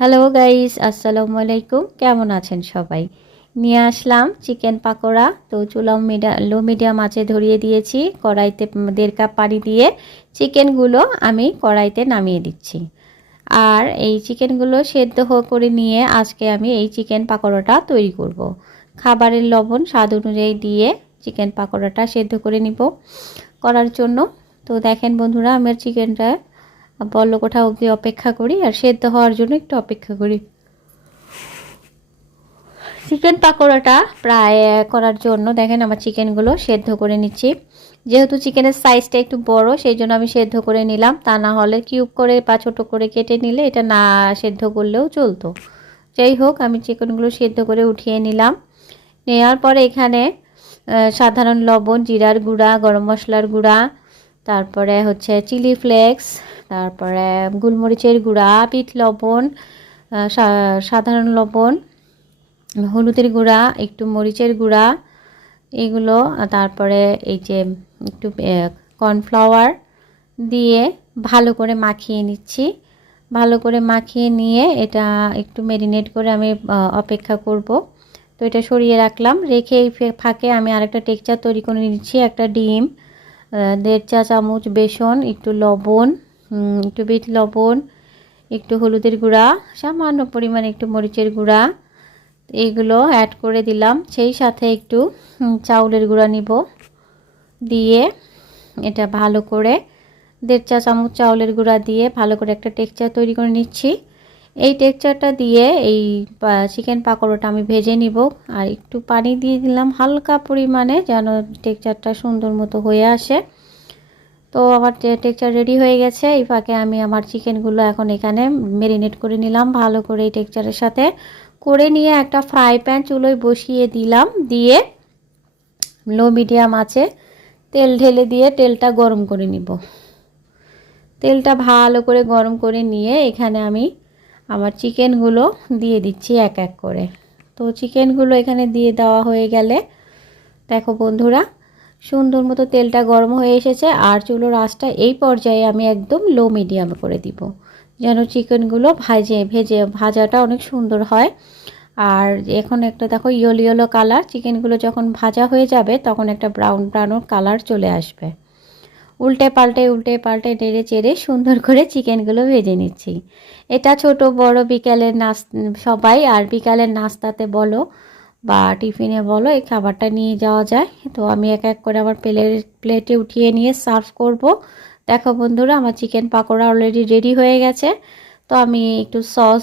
Hello guys, আসসালামু আলাইকুম। কেমন আছেন সবাই? নিয়ে আসলাম চিকেন পাকোড়া। তো চুলা লো মিডিয়াম আঁচে ধরিয়ে দিয়েছি। কড়াইতে 1.5 কাপ পানি দিয়ে চিকেনগুলো আমি কড়াইতে নামিয়ে দিচ্ছি। আর এই চিকেনগুলো সেদ্ধ করে নিয়ে আজকে আমি এই চিকেন পাকোড়াটা তৈরি করব। খাবারের লবণ স্বাদ অনুযায়ী দিয়ে চিকেন পাকোড়াটা সেদ্ধ করে নিব করার জন্য। তো দেখেন বন্ধুরা, আমার চিকেনটা বললো কোথাও অবধি অপেক্ষা করি আর সেদ্ধ হওয়ার জন্য একটু অপেক্ষা করি। চিকেন পাকোড়াটা প্রায় করার জন্য দেখেন আমার চিকেনগুলো সেদ্ধ করে নিচ্ছি। যেহেতু চিকেনের সাইজটা একটু বড়, সেই জন্য আমি সেদ্ধ করে নিলাম। তা না হলে কিউব করে বা ছোটো করে কেটে নিলে এটা না সেদ্ধ করলেও চলতো। যাই হোক, আমি চিকেনগুলো সেদ্ধ করে উঠিয়ে নিলাম। নেওয়ার পরে এখানে সাধারণ লবণ, জিরার গুঁড়া, গরম মশলার গুঁড়া, তারপরে হচ্ছে চিলি ফ্লেক্স, তারপরে গোলমরিচের গুঁড়া, বিট লবণ, সাধারণ লবণ, হলুদের গুঁড়া, একটু মরিচের গুঁড়া, এগুলো, তারপরে এই যে একটু কর্নফ্লাওয়ার দিয়ে ভালো করে মাখিয়ে নিচ্ছি। ভালো করে মাখিয়ে নিয়ে এটা একটু ম্যারিনেট করে আমি অপেক্ষা করব। তো এটা সরিয়ে রাখলাম। রেখে এই ফাঁকে আমি আরেকটা টেক্সচার তৈরি করে নিচ্ছি। একটা ডিম, 1.5 চা চামচ বেসন, একটু লবণ, একটু বিট লবণ, একটু হলুদের গুঁড়া, সামান্য পরিমাণে একটু মরিচের গুঁড়া, এইগুলো অ্যাড করে দিলাম। সেই সাথে একটু চাউলের গুঁড়া নিব, দিয়ে এটা ভালো করে 1.5 চা চামচ চাউলের গুঁড়া দিয়ে ভালো করে একটা টেক্সচার তৈরি করে নিচ্ছি। এই টেক্সচারটা দিয়ে এই চিকেন পাকোড়াটা আমি ভেজে নিব। আর একটু পানি দিয়ে দিলাম হালকা পরিমাণে, যেন টেক্সচারটা সুন্দর মতো হয়ে আসে। তো আমার টেক্সচার রেডি হয়ে গেছে। এই ফাঁকে আমি আমার চিকেনগুলো এখন এখানে ম্যারিনেট করে নিলাম ভালো করে এই টেক্সচারের সাথে করে নিয়ে একটা ফ্রাই প্যান চুলোয় বসিয়ে দিলাম। দিয়ে লো মিডিয়াম আছে তেল ঢেলে দিয়ে তেলটা গরম করে নিব। তেলটা ভালো করে গরম করে নিয়ে এখানে আমি আমার চিকেনগুলো দিয়ে দিচ্ছি এক এক করে। তো চিকেনগুলো এখানে দিয়ে দেওয়া হয়ে গেলে দেখো বন্ধুরা, সুন্দর মতো তেলটা গরম হয়ে এসেছে। আর চুলোর আঁচটা এই পর্যায়ে আমি একদম লো মিডিয়ামে করে দিব, যেন চিকেনগুলো ভাজাটা অনেক সুন্দর হয়। আর এখন একটা দেখো ইয়েলো ইয়েলো কালার, চিকেনগুলো যখন ভাজা হয়ে যাবে তখন একটা ব্রাউন ব্রাউন কালার চলে আসবে। উল্টে পাল্টে নেড়ে চেড়ে সুন্দর করে চিকেনগুলো ভেজে নিচ্ছি। এটা ছোট বড় বিকালের সবাই আর বিকালের নাস্তাতে বলো বা টিফিনে বলো এই খাবারটা নিয়ে যাওয়া যায়। তো আমি এক এক করে আবার প্লেটে উঠিয়ে নিয়ে সার্ভ করব। দেখো বন্ধুরা, আমার চিকেন পাকোড়া অলরেডি রেডি হয়ে গেছে। তো আমি একটু সস